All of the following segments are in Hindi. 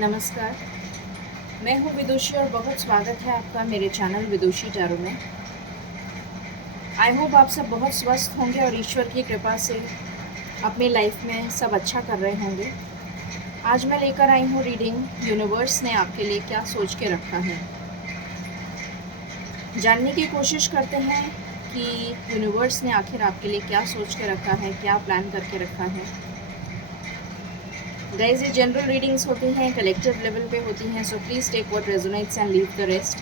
नमस्कार, मैं हूँ विदुषी और बहुत स्वागत है आपका मेरे चैनल विदुषी टैरो में। आई होप आप सब बहुत स्वस्थ होंगे और ईश्वर की कृपा से अपनी लाइफ में सब अच्छा कर रहे होंगे। आज मैं लेकर आई हूँ रीडिंग यूनिवर्स ने आपके लिए क्या सोच के रखा है। जानने की कोशिश करते हैं कि यूनिवर्स ने आखिर आपके लिए क्या सोच के रखा है, क्या प्लान करके रखा है। गाइस, ये जनरल रीडिंग्स होती हैं, कलेक्टिव लेवल पे होती हैं, so please take what resonates and leave the rest.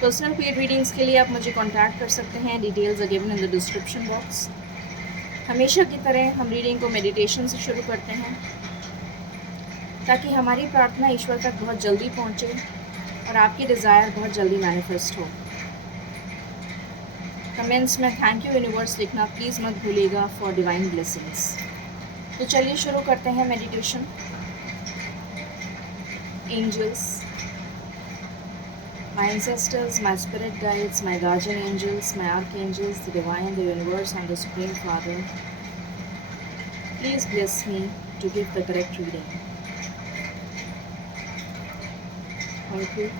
Personal paid readings के लिए आप मुझे कांटेक्ट कर सकते हैं। Details are given in the description box. हमेशा की तरह हम रीडिंग को मेडिटेशन से शुरू करते हैं ताकि हमारी प्रार्थना ईश्वर तक बहुत जल्दी पहुंचे और आपकी डिज़ायर बहुत जल्दी मैनिफेस्ट हो। कमेंट्स में थैंक यू यूनिवर्स लिखना प्लीज़ मत भूलिएगा फॉर डिवाइन ब्लेसिंग्स। तो चलिए शुरू करते हैं meditation. Angels, my ancestors, my spirit guides, my guardian angels, my archangels, the divine, the universe, and the Supreme Father, please bless me to give the correct reading. Thank you.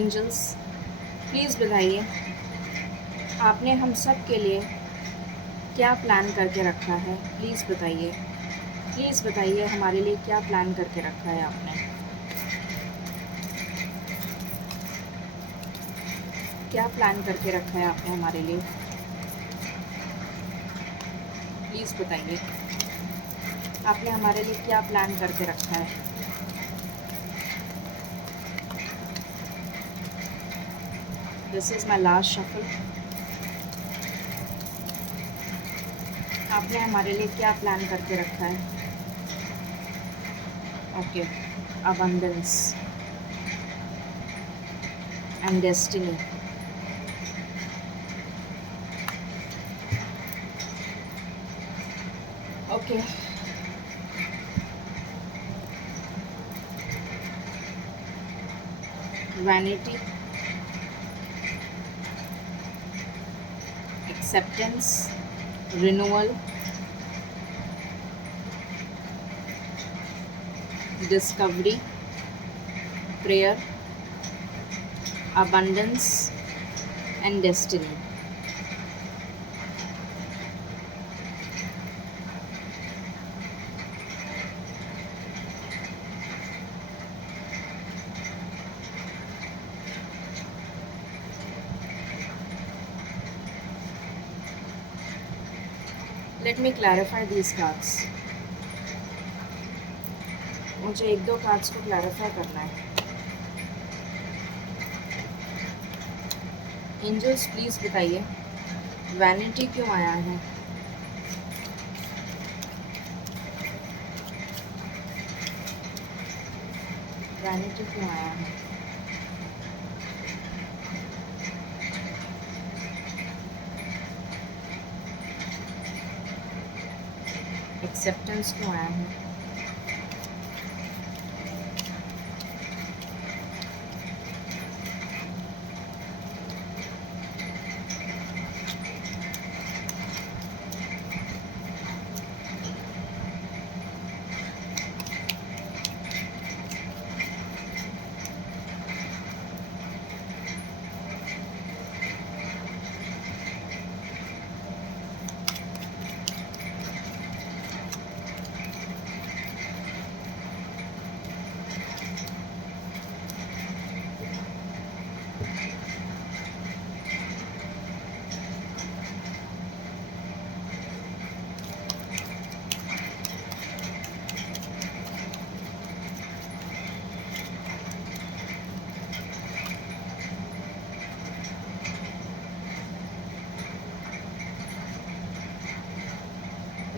Angels, please बताइए आपने हम सब के लिए क्या प्लान करके रखा है। प्लीज़ बताइए, प्लीज़ बताइए हमारे लिए क्या प्लान करके रखा है आपने। क्या प्लान करके रखा है आपने हमारे लिए, प्लीज़ बताइए आपने हमारे लिए क्या प्लान करके रखा है। This is my last shuffle. आपने हमारे लिए क्या प्लान करके रखा है। Okay, abundance and destiny. Okay, vanity, acceptance, renewal, discovery, prayer, abundance, and destiny. Let me clarify these cards. मुझे एक दो कार्ड्स को क्लैरिफाई करना है। एंजल्स प्लीज़ बताइए वैनिटी क्यों आया है। वैनिटी क्यों आया है। एक्सेप्टेंस क्यों आया है।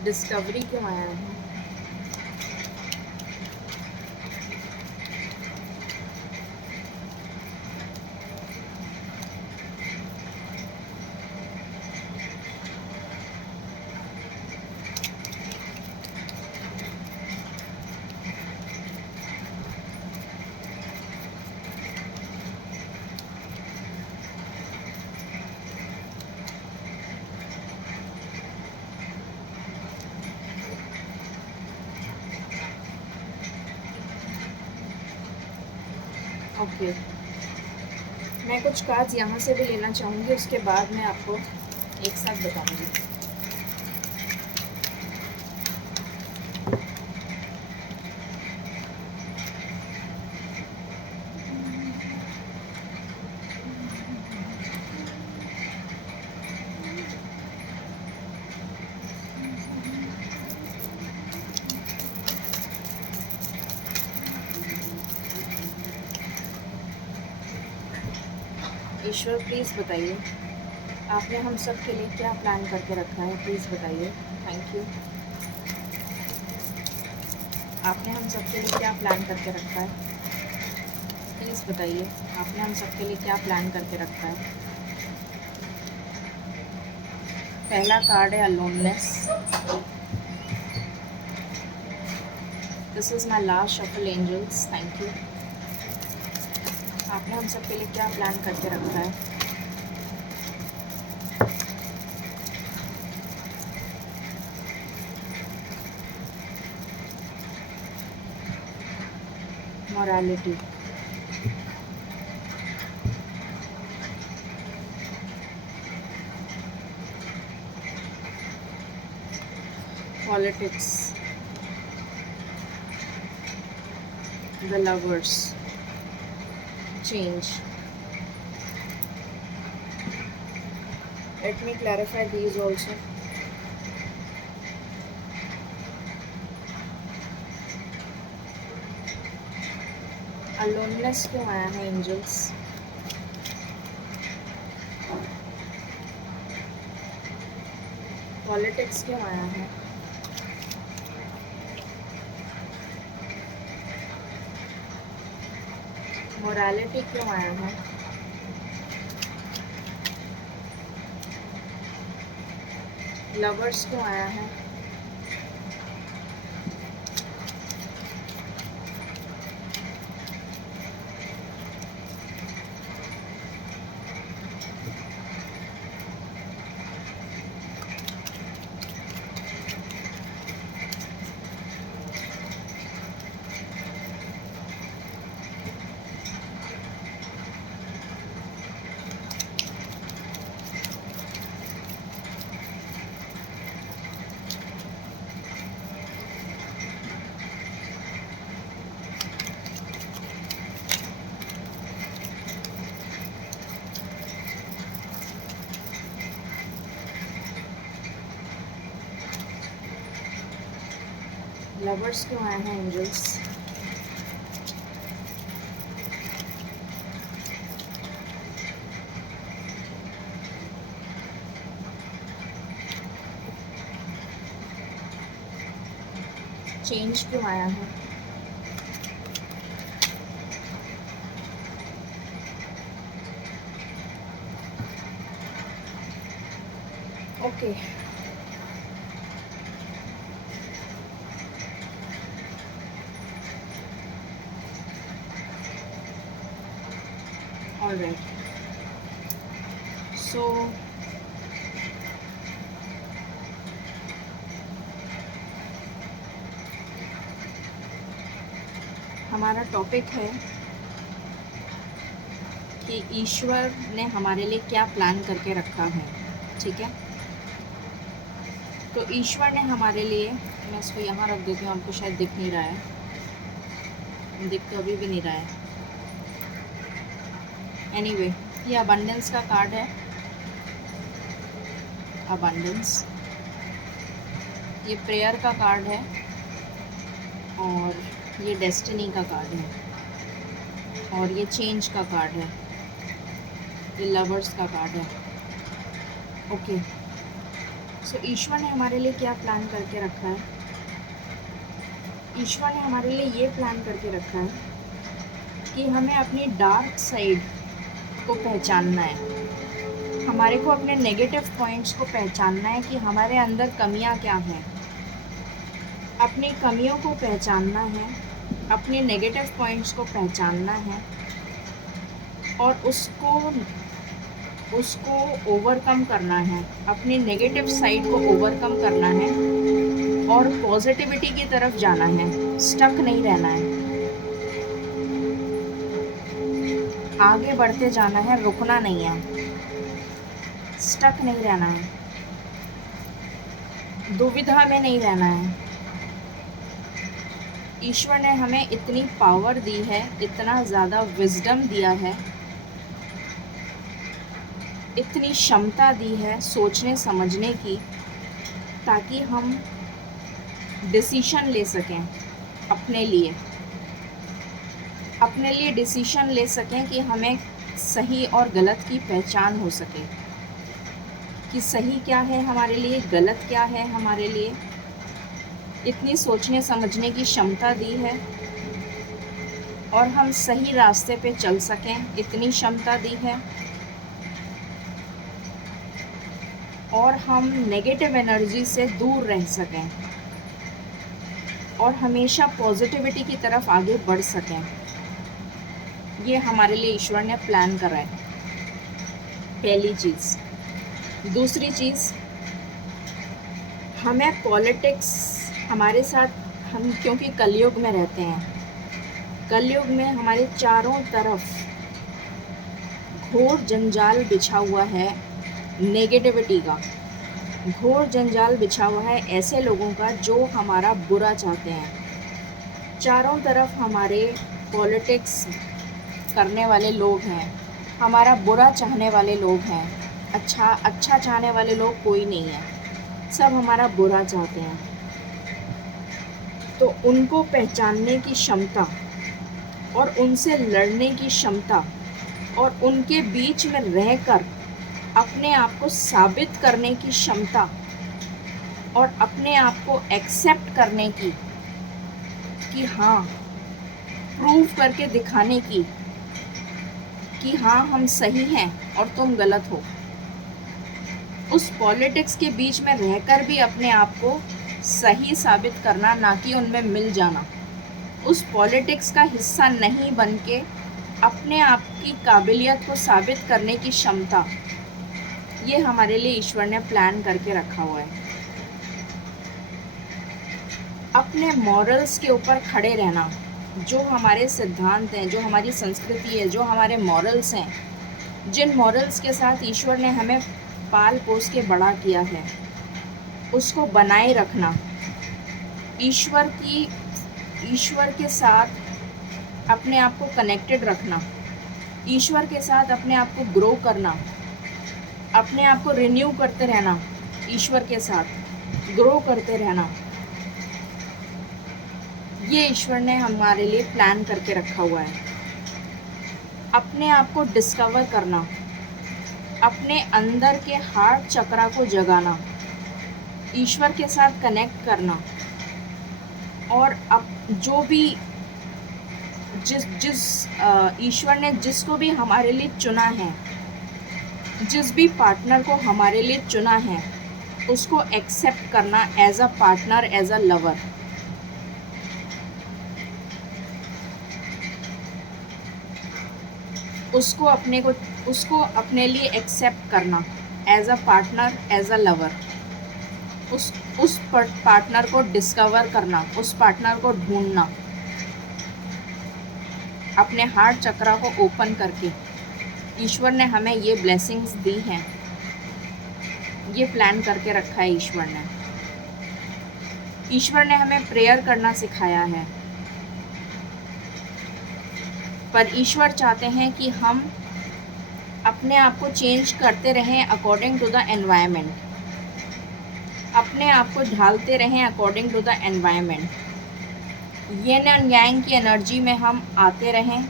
डिस्कवरी क्यों आया है। ओके, मैं कुछ कार्ड्स यहाँ से भी लेना चाहूँगी, उसके बाद मैं आपको एक साथ बताऊँगी। ईश्वर प्लीज़ बताइए, आपने हम सब के लिए क्या प्लान करके रखा है, प्लीज़ बताइए। Thank you. आपने हम सब के लिए क्या प्लान करके रखा है, प्लीज़ बताइए। आपने हम सब के लिए क्या प्लान करके रखा है। पहला कार्ड है aloneness. This is my last shuffle angels, thank you. आपने हम सब के लिए क्या प्लान करके रखा है। Morality, politics, the lovers, change. Let me clarify these also. Aloneness क्यों आया है angels? Politics क्यों आया है? Morality क्यों आया है? Lovers क्यों आया है? लवर्स क्यों आए हैं एंजल्स? चेंज क्यों आया है? Okay, alright. सो हमारा टॉपिक है कि ईश्वर ने हमारे लिए क्या प्लान करके रखा है, ठीक है। तो ईश्वर ने हमारे लिए, मैं इसको यहाँ रख देती हूँ, आपको शायद दिख नहीं रहा है, दिख तो अभी भी नहीं रहा है। एनीवे, ये अबंडेंस का कार्ड है, अबंडेंस। ये प्रेयर का कार्ड है और ये डेस्टिनी का कार्ड है और ये चेंज का कार्ड है, ये लवर्स का कार्ड है। ओके, सो ईश्वर ने हमारे लिए क्या प्लान करके रखा है। ईश्वर ने हमारे लिए ये प्लान करके रखा है कि हमें अपनी डार्क साइड को पहचानना है, हमारे को अपने नेगेटिव पॉइंट्स को पहचानना है कि हमारे अंदर कमियां क्या हैं, अपनी कमियों को पहचानना है, अपने नेगेटिव पॉइंट्स को पहचानना है और उसको ओवरकम करना है, अपनी नेगेटिव साइड को ओवरकम करना है और पॉजिटिविटी की तरफ जाना है, स्टक नहीं रहना है। आगे बढ़ते जाना है, रुकना नहीं है, स्टक नहीं रहना है, दुविधा में नहीं रहना है। ईश्वर ने हमें इतनी पावर दी है, इतना ज़्यादा विजडम दिया है, इतनी क्षमता दी है सोचने समझने की, ताकि हम डिसीजन ले सकें अपने लिए डिसीजन ले सकें कि हमें सही और गलत की पहचान हो सके कि सही क्या है हमारे लिए, गलत क्या है हमारे लिए। इतनी सोचने समझने की क्षमता दी है और हम सही रास्ते पे चल सकें, इतनी क्षमता दी है। और हम नेगेटिव एनर्जी से दूर रह सकें और हमेशा पॉजिटिविटी की तरफ आगे बढ़ सकें। ये हमारे लिए ईश्वर ने प्लान करा है, पहली चीज़। दूसरी चीज़, हमें पॉलिटिक्स हमारे साथ, हम क्योंकि कलयुग में रहते हैं, कलयुग में हमारे चारों तरफ घोर जंजाल बिछा हुआ है, नेगेटिविटी का घोर जंजाल बिछा हुआ है, ऐसे लोगों का जो हमारा बुरा चाहते हैं। चारों तरफ हमारे पॉलिटिक्स करने वाले लोग हैं, हमारा बुरा चाहने वाले लोग हैं, अच्छा चाहने वाले लोग कोई नहीं है, सब हमारा बुरा चाहते हैं। तो उनको पहचानने की क्षमता और उनसे लड़ने की क्षमता और उनके बीच में रहकर अपने आप को साबित करने की क्षमता और अपने आप को एक्सेप्ट करने की, कि हाँ, प्रूव करके दिखाने की कि हाँ हम सही हैं और तुम गलत हो। उस पॉलिटिक्स के बीच में रहकर भी अपने आप को सही साबित करना, ना कि उनमें मिल जाना। उस पॉलिटिक्स का हिस्सा नहीं बन के अपने आप की काबिलियत को साबित करने की क्षमता, ये हमारे लिए ईश्वर ने प्लान करके रखा हुआ है। अपने मॉरल्स के ऊपर खड़े रहना, जो हमारे सिद्धांत हैं, जो हमारी संस्कृति है, जो हमारे मॉरल्स हैं, जिन मॉरल्स के साथ ईश्वर ने हमें पाल पोस के बड़ा किया है, उसको बनाए रखना। ईश्वर के साथ अपने आप को कनेक्टेड रखना, ईश्वर के साथ अपने आप को ग्रो करना, अपने आप को रिन्यू करते रहना, ईश्वर के साथ ग्रो करते रहना। ये ईश्वर ने हमारे लिए प्लान करके रखा हुआ है। अपने आप को डिस्कवर करना, अपने अंदर के हार्ट चक्रा को जगाना, ईश्वर के साथ कनेक्ट करना, और अब जो भी ईश्वर ने जिसको भी हमारे लिए चुना है, जिस भी पार्टनर को हमारे लिए चुना है, उसको एक्सेप्ट करना as a partner, as a lover. उसको अपने लिए एक्सेप्ट करना as a partner, as a lover. उस पार्टनर को डिस्कवर करना, उस पार्टनर को ढूंढना, अपने हार्ट चक्रा को ओपन करके। ईश्वर ने हमें ये ब्लेसिंग्स दी हैं, ये प्लान करके रखा है ईश्वर ने। ईश्वर ने हमें प्रेयर करना सिखाया है, पर ईश्वर चाहते हैं कि हम अपने आप को चेंज करते रहें अकॉर्डिंग टू द एनवायरनमेंट, अपने आप को ढालते रहें according to the environment. Yin and yang की एनर्जी में हम आते रहें,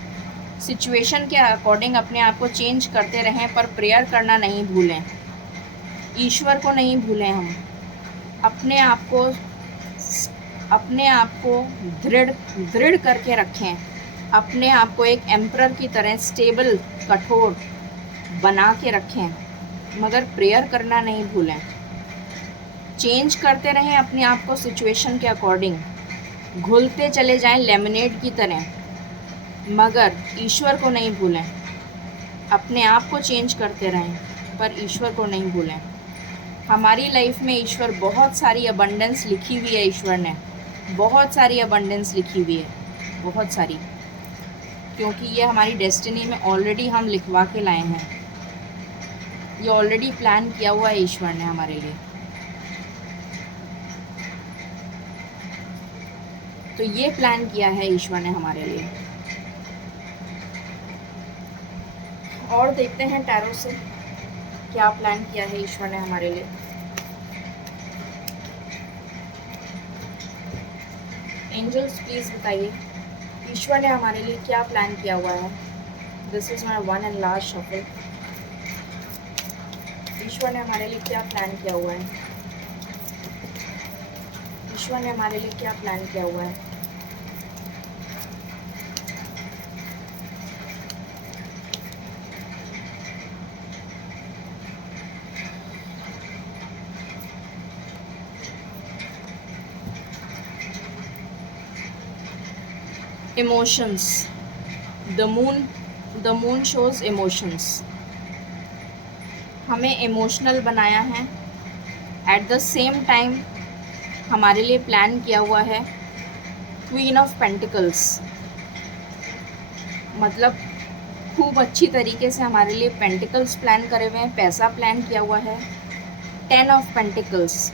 सिचुएशन के अकॉर्डिंग अपने आप को चेंज करते रहें, पर प्रेयर करना नहीं भूलें, ईश्वर को नहीं भूलें। हम अपने आप को दृढ़ करके रखें, अपने आप को एक एम्परर की तरह स्टेबल, कठोर बना के रखें, मगर प्रेयर करना नहीं भूलें। चेंज करते रहें अपने आप को सिचुएशन के अकॉर्डिंग, घुलते चले जाएं लेमनेड की तरह, मगर ईश्वर को नहीं भूलें। अपने आप को चेंज करते रहें, पर ईश्वर को नहीं भूलें। हमारी लाइफ में ईश्वर बहुत सारी अबंडेंस लिखी हुई है, ईश्वर ने बहुत सारी अबंडेंस लिखी हुई है, बहुत सारी। क्योंकि ये हमारी डेस्टिनी में ऑलरेडी हम लिखवा के लाए हैं, ये ऑलरेडी प्लान किया हुआ है ईश्वर ने हमारे लिए। तो ये प्लान किया है ईश्वर ने हमारे लिए। और देखते हैं टैरो से क्या प्लान किया है ईश्वर ने हमारे लिए। एंजल्स प्लीज़ बताइए ईश्वर ने हमारे लिए क्या प्लान किया हुआ है। This is my one and last shuffle. ईश्वर ने हमारे लिए क्या प्लान किया हुआ है। ईश्वर ने हमारे लिए क्या प्लान किया हुआ है। Emotions, the moon shows emotions. हमें इमोशनल बनाया है। एट द सेम टाइम हमारे लिए प्लान किया हुआ है क्वीन ऑफ पेंटिकल्स, मतलब खूब अच्छी तरीके से हमारे लिए पेंटिकल्स प्लान करे हुए हैं, पैसा प्लान किया हुआ है। 10 of pentacles,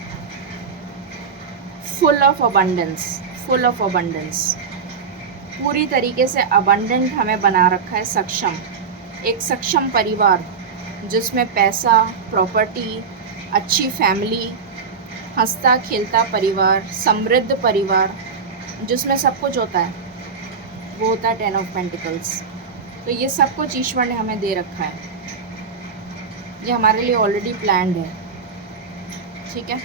full of abundance, पूरी तरीके से अबंडेंट हमें बना रखा है, सक्षम, एक सक्षम परिवार जिसमें पैसा, प्रॉपर्टी, अच्छी फैमिली, हंसता खेलता परिवार, समृद्ध परिवार, जिसमें सब कुछ होता है, वो होता है 10 ऑफ पेंटिकल्स। तो ये सब कुछ ईश्वर ने हमें दे रखा है, ये हमारे लिए ऑलरेडी प्लान्ड है। ठीक है,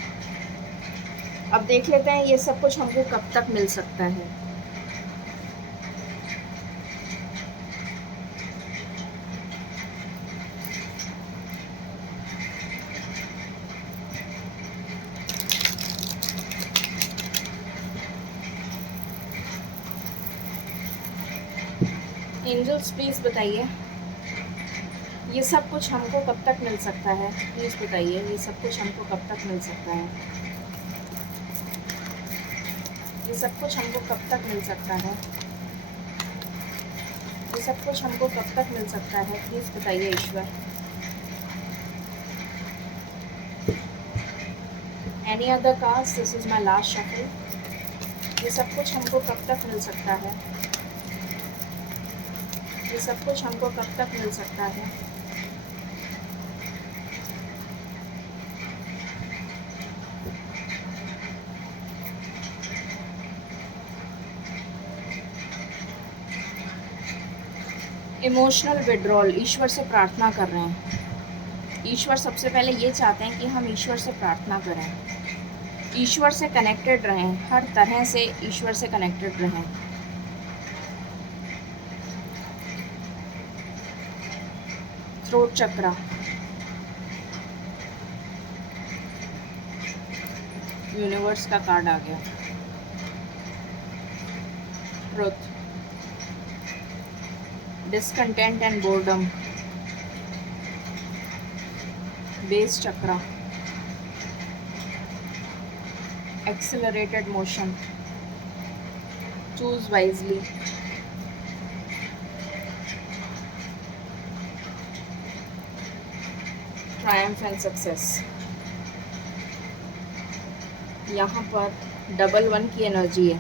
अब देख लेते हैं ये सब कुछ हमको कब तक मिल सकता है। एंजल्स प्लीज़ बताइए ये सब कुछ हमको कब तक मिल सकता है। प्लीज़ बताइए ये सब कुछ हमको कब तक मिल सकता है। ये सब कुछ हमको कब तक मिल सकता है। ये सब कुछ हमको कब तक मिल सकता है। प्लीज़ बताइए ईश्वर। Any other cast, this is my last shuffle. ये सब कुछ हमको कब तक मिल सकता है। ये सब कुछ हमको कब तक मिल सकता है। इमोशनल विड्रॉल, ईश्वर से प्रार्थना कर रहे हैं। ईश्वर सबसे पहले ये चाहते हैं कि हम ईश्वर से प्रार्थना करें, ईश्वर से कनेक्टेड रहें, हर तरह से ईश्वर से कनेक्टेड रहें। थ्रोट चक्रा, यूनिवर्स का कार्ड आ गया। Truth, discontent and boredom, base chakra, accelerated motion, choose wisely, Triumph and success. यहाँ पर डबल 1 की एनर्जी है।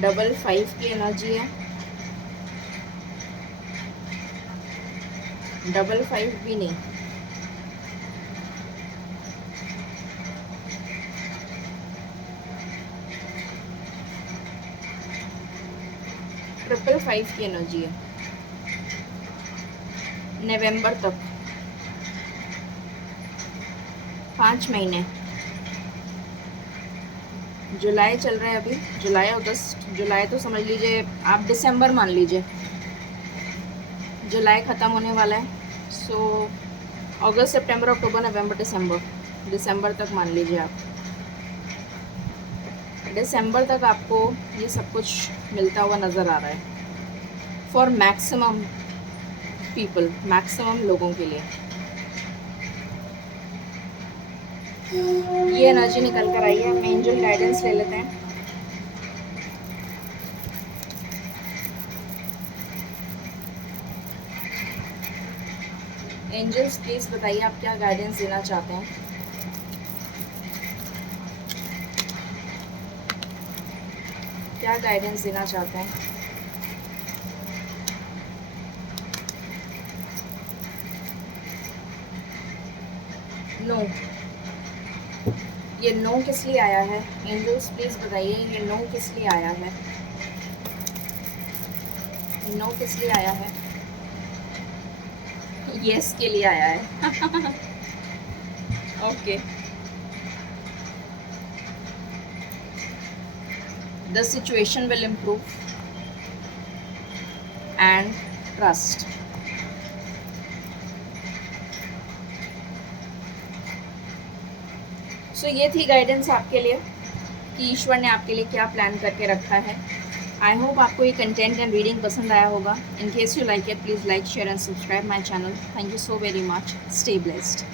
डबल 5 की एनर्जी है। डबल 5 भी नहीं, ट्रिपल 5 की एनर्जी है। नवंबर तक 5 महीने, जुलाई चल रहा है अभी, जुलाई अगस्त, जुलाई तो समझ लीजिए आप, दिसंबर मान लीजिए, जुलाई ख़त्म होने वाला है। सो अगस्त, सितंबर, अक्टूबर, नवंबर, दिसंबर तक मान लीजिए आप। दिसंबर तक आपको ये सब कुछ मिलता हुआ नज़र आ रहा है फॉर मैक्सिमम पीपल, मैक्सिमम लोगों के लिए। ये एनर्जी निकल कर आई है। हम एंजल गाइडेंस ले लेते हैं। एंजल्स प्लीज़ बताइए आप क्या गाइडेंस देना चाहते हैं। क्या गाइडेंस देना चाहते हैं। नो, ये नो किस लिए आया है? एंजल्स प्लीज़ बताइए ये नो किस लिए आया है। नो किस लिए आया है? यस के लिए आया है। Okay, the situation will improve and trust. So ये थी गाइडेंस आपके लिए कि ईश्वर ने आपके लिए क्या प्लान करके रखा है। आई होप आपको ये कंटेंट एंड रीडिंग पसंद आया होगा। In case you like it, please like, share and subscribe my channel. Thank you so very much. Stay blessed.